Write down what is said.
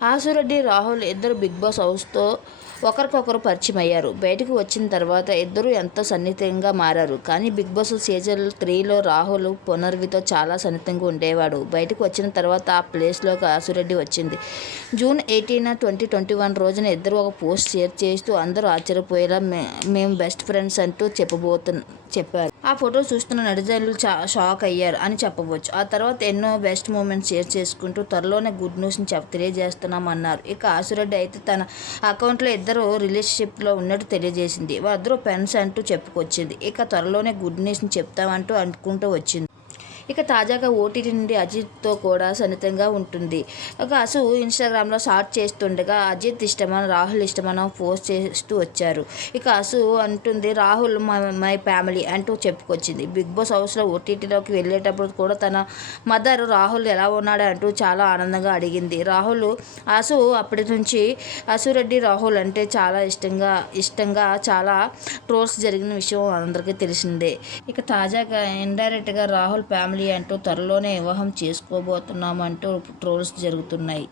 ఆసురెడ్డి రాహుల్ ఇద్దరు big boss హౌస్తో ఒకరికొకరు పరిచయం అయ్యారు బయటకు వచ్చిన తర్వాత ఇద్దరు ఎంతో సన్నిహితంగా మారారు. కానీ బిగ్ బాస్ సీజన్ త్రీలో రాహుల్ పునర్వితో చాలా సన్నిహితంగా ఉండేవాడు. బయటకు వచ్చిన తర్వాత ఆ ప్లేస్లోకి ఆసురెడ్డి వచ్చింది. June eighteen twenty twenty one రోజున ఇద్దరు ఒక పోస్ట్ షేర్ చేస్తూ అందరూ ఆశ్చర్యపోయేలా మే మేము బెస్ట్ ఫ్రెండ్స్ అంటూ చెప్పబోతు చెప్పారు. ఆ ఫోటో చూస్తున్న నడిజనులు చా షాక్ అయ్యారు అని చెప్పవచ్చు. ఆ తర్వాత ఎన్నో బెస్ట్ మూమెంట్స్ షేర్ చేసుకుంటూ త్వరలోనే గుడ్ న్యూస్ని చెప్ తెలియజేస్తున్నామన్నారు. ఇక ఆసురెడ్డి అయితే తన అకౌంట్లో ఇద్దరు రిలేషన్షిప్లో ఉన్నట్టు తెలియజేసింది. వారిద్దరూ ఫ్రెండ్స్ అంటూ చెప్పుకొచ్చింది. ఇక త్వరలోనే గుడ్ న్యూస్ని చెప్తామంటూ అనుకుంటూ వచ్చింది. ఇక తాజాగా ఓటీటీ నుండి అజిత్తో కూడా సన్నిహితంగా ఉంటుంది. ఒక అసు ఇన్స్టాగ్రామ్లో షార్ట్ చేస్తుండగా అజిత్ ఇష్టమని రాహుల్ ఇష్టమని పోస్ట్ చేస్తూ వచ్చారు. ఇక అసు అంటుంది రాహుల్ మై ఫ్యామిలీ అంటూ చెప్పుకొచ్చింది. బిగ్ బాస్ హౌస్లో ఓటీటీలోకి వెళ్ళేటప్పుడు కూడా తన మదర్ రాహుల్ ఎలా ఉన్నాడు అంటూ చాలా ఆనందంగా అడిగింది. రాహుల్ అసు అప్పటి నుంచి అసురెడ్డి రాహుల్ అంటే చాలా ఇష్టంగా ఇష్టంగా చాలా ట్రోల్స్ జరిగిన విషయం అందరికీ తెలిసిందే ఇక తాజాగా ఇండైరెక్ట్గా రాహుల్ ఫ్యామిలీ ఫ్యామిలీ అంటూ త్వరలోనే వివాహం చేసుకోబోతున్నామంటూ ట్రోల్స్ జరుగుతున్నాయి.